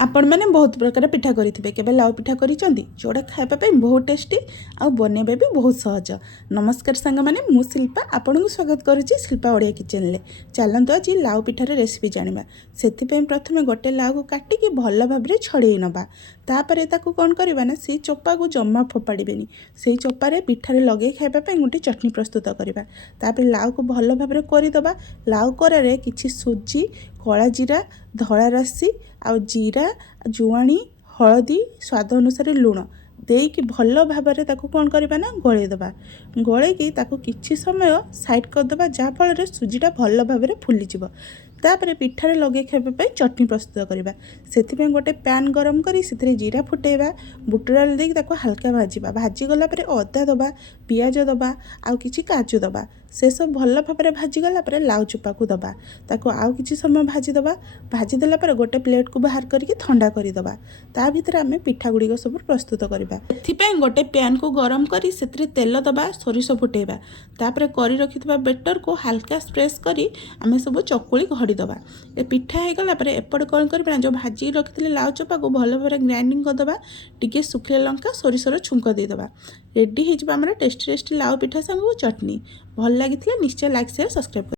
आपण मैंने बहुत प्रकार पिठा करेंगे केवल लाउ पिठा करिसेंती जोड़ा खाइबा बहुत टेस्टी आउ बनैबा भी बहुत सहज। नमस्कार सांग मैंने मु शिल्पा आपन को स्वागत करुच्ची शिल्पा ओडिया किचन ले। चलतु आज लाउ पिठार रेसिपी जाना से प्रथम गोटे लाउ को काटिकी भल भाव में छड़े नवा तापर ताकू कौन करवा ना से चोपा को जमा फोपाड़े से चोपारे पिठारे लगे खाइबा गोटे चटनी प्रस्तुत करवा। तापर लाउ को भल भाव में करदे लाउ करारे किछि सुजी कला जीरा धड़ा राशि आउ जीरा जुआणी हलदी स्वाद अनुसार लुण देकी भल भाव में ताकू कौन करवा ना गलैदबा गलैकी ताकू किछि समय साइड करदबा जहाँफल सुजीटा भल भाव में फुलीज। तापर पिठारे लगे खाइबा चटनी प्रस्तुत करवा से गोटे पैन गरम करी से जीरा फुटेबा बुट डाल देकी ताकू हल्का भाजवा भाजीगला अदा दबा पियाज दबा आउ किछि काजू दबा से सब भल भाव में भाजीगला लाउ चोपा को दबा ताकू आउ किछि समय भाजीदबा भाजीदेला गोटे प्लेट को बाहर करके ठंडा करदबा ता भितर आम पिठा गुड़िक सब प्रस्तुत करवा। एथिपाई गोटे पैन को गरम करी से तेल दबा सोरिष फुटेबा तापर करी रखिथिबा बेटर को हल्का स्प्रेस करी आम सब चकुली घड़ीदबा ए पिठा हो गला एपटे कौन करबा जो भाजी रखिथिले लाउ चोपा को भल भाव में ग्राइंडिंग करदबा टिके सुखिला लंका सोरिषर छुंक देदबा रेडी हो टेस्टी टेस्टी लाउ पिठा संग चटनी भल लगी निश्चय लाइक शेयर सब्सक्राइब।